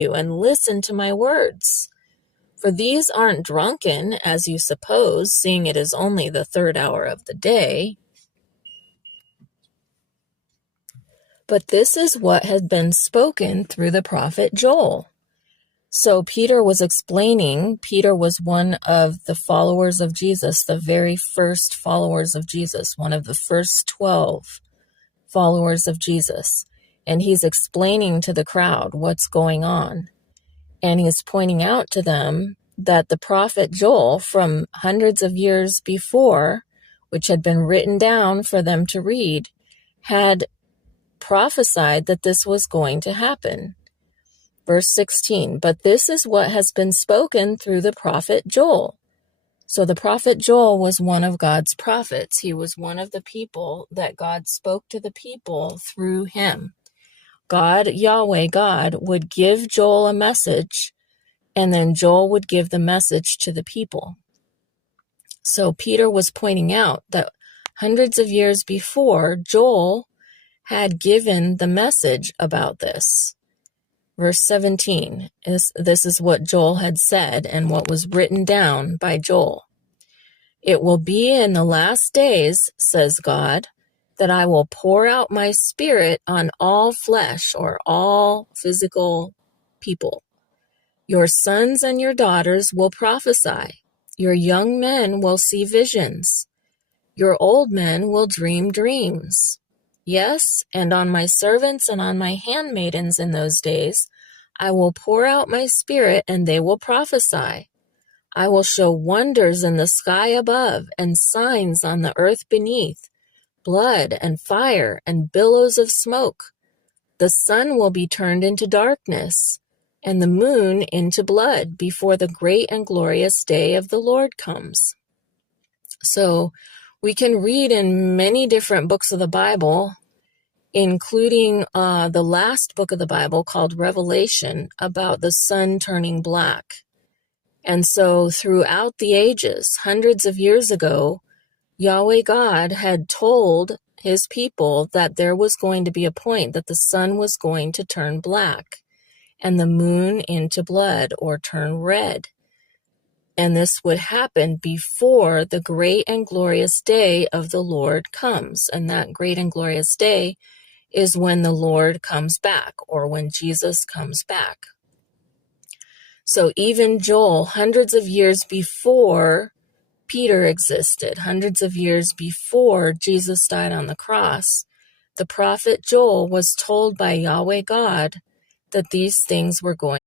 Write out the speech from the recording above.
you and listen to my words. For these aren't drunken, as you suppose, seeing it is only the third hour of the day. But this is what had been spoken through the prophet Joel. So Peter was explaining, Peter was one of the followers of Jesus, the very first followers of Jesus, one of the first 12 followers of Jesus. And he's explaining to the crowd what's going on. And he's pointing out to them that the prophet Joel, from hundreds of years before, which had been written down for them to read, had prophesied that this was going to happen. Verse 16, but this is what has been spoken through the prophet Joel. So the prophet Joel was one of God's prophets. He was one of the people that God spoke to the people through him. God, Yahweh, God, would give Joel a message, and then Joel would give the message to the people. So Peter was pointing out that hundreds of years before, Joel had given the message about this. Verse 17, this is what Joel had said and what was written down by Joel. It will be in the last days, says God, that I will pour out my spirit on all flesh, or all physical people. Your sons and your daughters will prophesy. Your young men will see visions. Your old men will dream dreams. Yes, and on my servants and on my handmaidens in those days, I will pour out my spirit, and they will prophesy. I will show wonders in the sky above and signs on the earth beneath, blood and fire and billows of smoke. The sun will be turned into darkness, and the moon into blood before the great and glorious day of the Lord comes. So we can read in many different books of the Bible, including the last book of the Bible called Revelation, about the sun turning black. And so throughout the ages, hundreds of years ago, Yahweh God had told his people that there was going to be a point that the sun was going to turn black and the moon into blood, or turn red. And this would happen before the great and glorious day of the Lord comes. And that great and glorious day is when the Lord comes back, or when Jesus comes back. So even Joel, hundreds of years before Peter existed, hundreds of years before Jesus died on the cross, the prophet Joel was told by Yahweh God that these things were going